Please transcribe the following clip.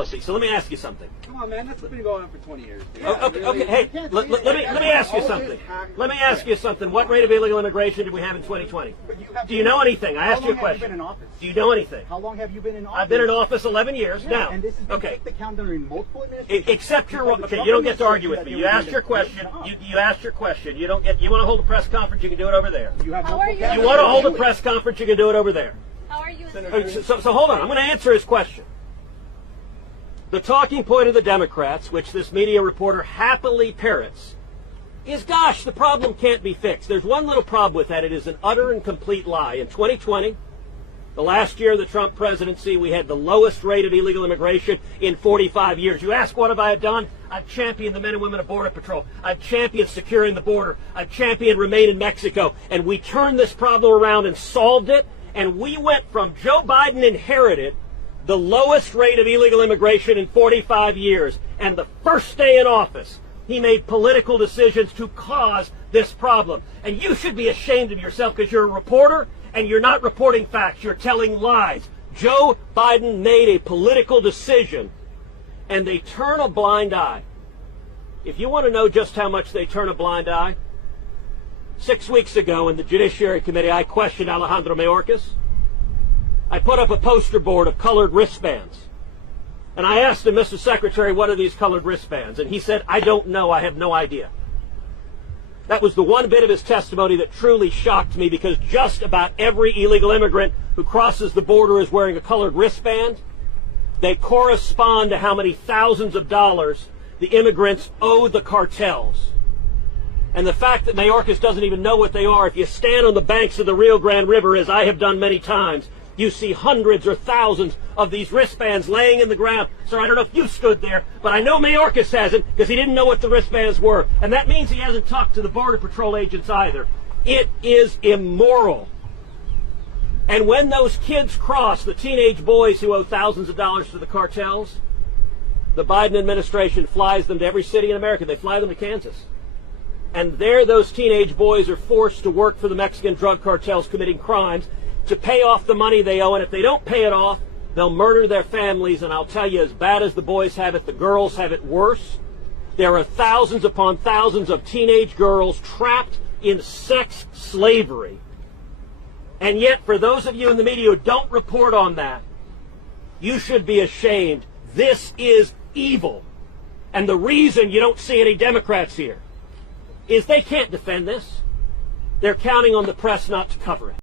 policy. So let me ask you something. Come on, man, that's been going on for 20 years. Okay, hey, let me ask you something. Let me ask you something. What rate of illegal immigration did we have in 2020? Do you know anything? I asked you a question. Do you know anything? How long have you been in office? I've been in office 11 years now. And this has been the count during multiple administrations. Except you're okay. You don't get to argue with me. You asked your question. You asked your question. You don't get. You want to hold a press conference? You can do it over there. You want to hold a press conference? You can do it over there. How are you? So hold on. I'm going to answer his question. The talking point of the Democrats, which this media reporter happily parrots, is, gosh, the problem can't be fixed. There's one little problem with that. It is an utter and complete lie. In 2020, the last year of the Trump presidency, we had the lowest rate of illegal immigration in 45 years. You ask, what have I done? I've championed the men and women of Border Patrol. I've championed securing the border. I've championed Remain in Mexico. And we turned this problem around and solved it. And we went from Joe Biden inherited the lowest rate of illegal immigration in 45 years. And the first day in office, he made political decisions to cause this problem. And you should be ashamed of yourself because you're a reporter and you're not reporting facts. You're telling lies. Joe Biden made a political decision and they turn a blind eye. If you want to know just how much they turn a blind eye, 6 weeks ago in the Judiciary Committee, I questioned Alejandro Mayorkas. I put up a poster board of colored wristbands. And I asked him, Mr. Secretary, what are these colored wristbands? And he said, I don't know. I have no idea. That was the one bit of his testimony that truly shocked me, because just about every illegal immigrant who crosses the border is wearing a colored wristband. They correspond to how many thousands of dollars the immigrants owe the cartels. And the fact that Mayorkas doesn't even know what they are, if you stand on the banks of the Rio Grande River, as I have done many times, you see hundreds or thousands of these wristbands laying in the ground. Sir, I don't know if you stood there, but I know Mayorkas hasn't, because he didn't know what the wristbands were. And that means he hasn't talked to the Border Patrol agents either. It is immoral. And when those kids cross, the teenage boys who owe thousands of dollars to the cartels, the Biden administration flies them to every city in America. They fly them to Kansas. And there those teenage boys are forced to work for the Mexican drug cartels committing crimes to pay off the money they owe. And if they don't pay it off, they'll murder their families. And I'll tell you, as bad as the boys have it, the girls have it worse. There are thousands upon thousands of teenage girls trapped in sex slavery. And yet, for those of you in the media who don't report on that, you should be ashamed. This is evil. And the reason you don't see any Democrats here is they can't defend this. They're counting on the press not to cover it.